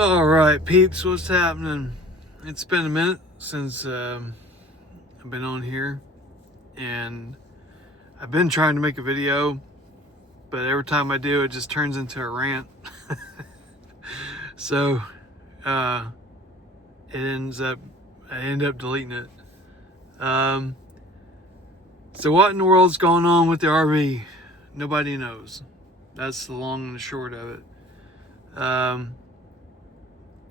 All right, peeps, what's happening? It's been a minute since I've been on here, and I've been trying to make a video, but every time I do, it just turns into a rant. So uh, it ends up, I end up deleting it. Um, so what in the world's going on with the RV? Nobody knows. That's the long and the short of it.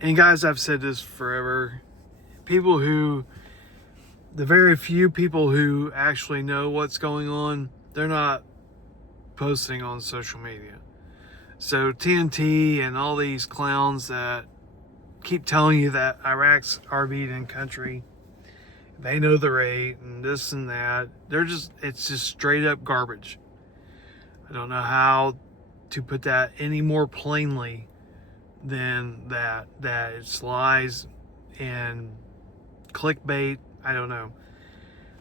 And guys, I've said this forever. The very few people who actually know what's going on, they're not posting on social media. So TNT and all these clowns that keep telling you that Iraq's RV'd in country, they know the rate and this and that. It's just straight up garbage. I don't know how to put that any more plainly than that it's lies and clickbait. I don't know.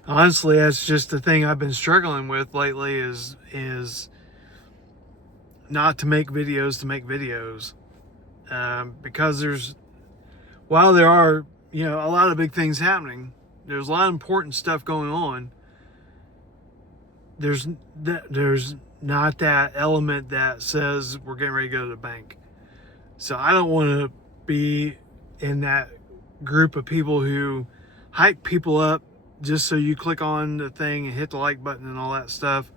Honestly, that's just the thing I've been struggling with lately is not to make videos, because while there are a lot of big things happening, there's a lot of important stuff going on. There's not that element that says we're getting ready to go to the bank. So I don't want to be in that group of people who hype people up just so you click on the thing and hit the like button and all that stuff.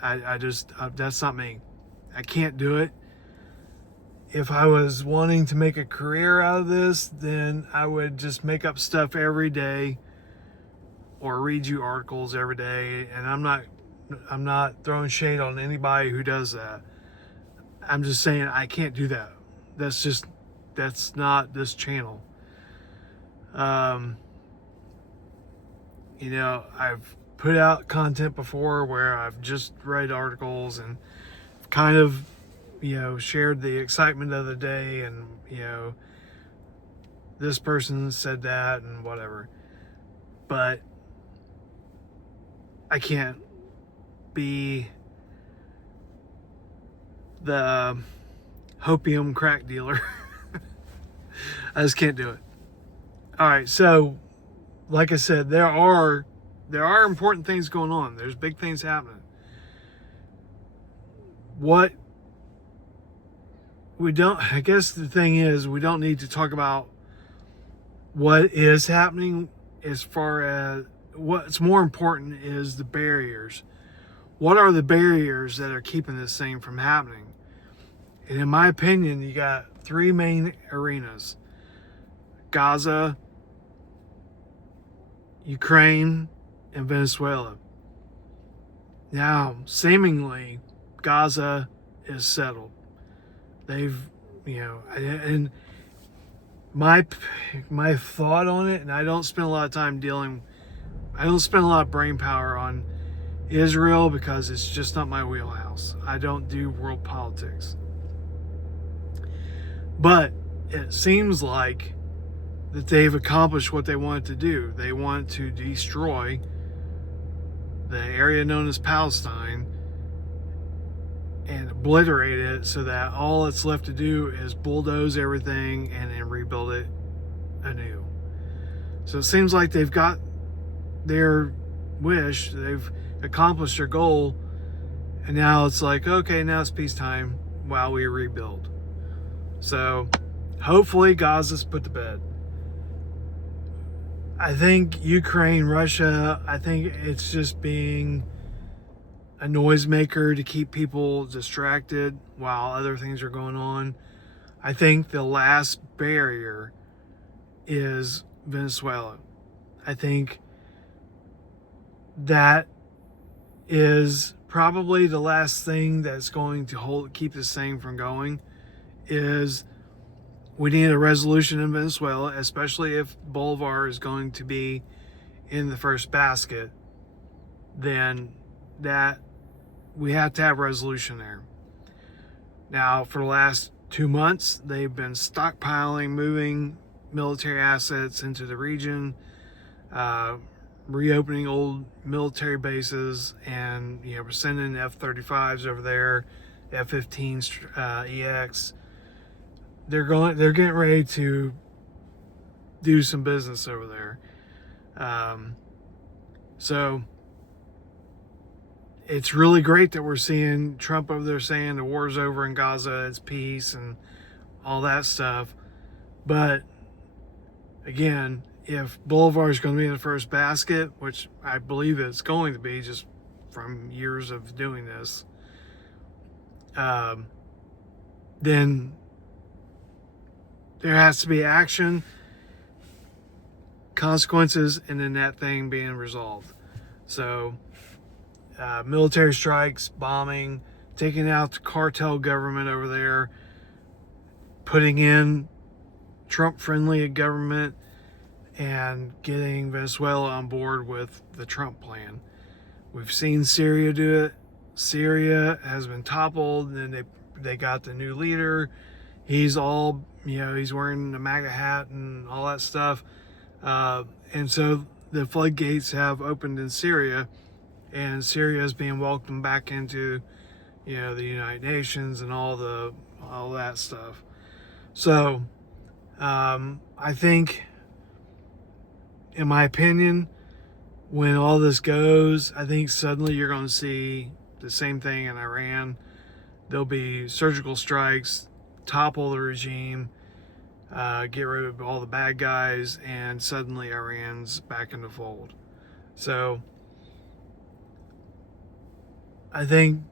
That's not me. I can't do it. If I was wanting to make a career out of this, then I would just make up stuff every day or read you articles every day. And I'm not throwing shade on anybody who does that. I'm just saying I can't do that. That's not this channel. I've put out content before where I've just read articles and kind of, shared the excitement of the day and, this person said that and whatever. But I can't be the hopium crack dealer. I just can't do it. All right, so like I said, there are important things going on. There's big things happening. I guess the thing is, we don't need to talk about what is happening. As far as what's more important is the barriers. What are the barriers that are keeping this thing from happening? And in my opinion, you got three main arenas: Gaza, Ukraine, and Venezuela. Now, seemingly, Gaza is settled. They've, and my thought on it, and I don't spend a lot of brain power on Israel because it's just not my wheelhouse. I don't do world politics. But it seems like that they've accomplished what they wanted to do. They want to destroy the area known as Palestine and obliterate it so that all it's left to do is bulldoze everything and then rebuild it anew. So it seems like they've got their wish, they've accomplished their goal, and now it's like, okay, now it's peacetime while we rebuild. So hopefully Gaza's put to bed. I think Ukraine, Russia, I think it's just being a noisemaker to keep people distracted while other things are going on. I think the last barrier is Venezuela. I think that is probably the last thing that's going to keep this thing from going. Is we need a resolution in Venezuela, especially if Bolivar is going to be in the first basket. Then that we have to have resolution there. Now, for the last 2 months, they've been stockpiling, moving military assets into the region, reopening old military bases, and we're sending F-35s over there, F-15s EX. they're getting ready to do some business over there. So it's really great that we're seeing Trump over there saying the war's over in Gaza, it's peace and all that stuff. But again, if Boulevard is going to be in the first basket, which I believe it's going to be just from years of doing this, then there has to be action, consequences, and then that thing being resolved. So military strikes, bombing, taking out the cartel government over there, putting in Trump-friendly government, and getting Venezuela on board with the Trump plan. We've seen Syria do it. Syria has been toppled, and then they got the new leader. He's all, he's wearing the MAGA hat and all that stuff. And so the floodgates have opened in Syria, and Syria is being welcomed back into, the United Nations and all that stuff. So I think, in my opinion, when all this goes, I think suddenly you're going to see the same thing in Iran. There'll be surgical strikes, topple the regime, get rid of all the bad guys, and suddenly Iran's back in the fold. So I think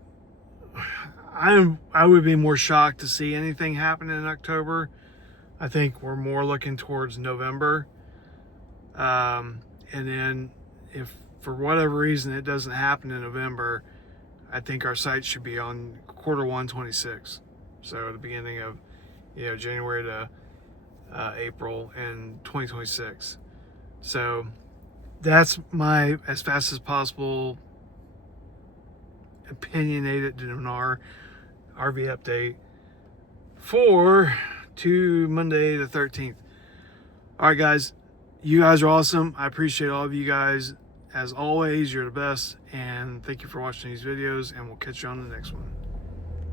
I would be more shocked to see anything happen in October. I think we're more looking towards November. And then if for whatever reason it doesn't happen in November, I think our sights should be on Q1 26. So the beginning of January to April in 2026. So that's my as fast as possible opinionated dinar RV update for Monday the 13th. All right, guys, you guys are awesome. I appreciate all of you guys. As always, you're the best, and thank you for watching these videos, and we'll catch you on the next one.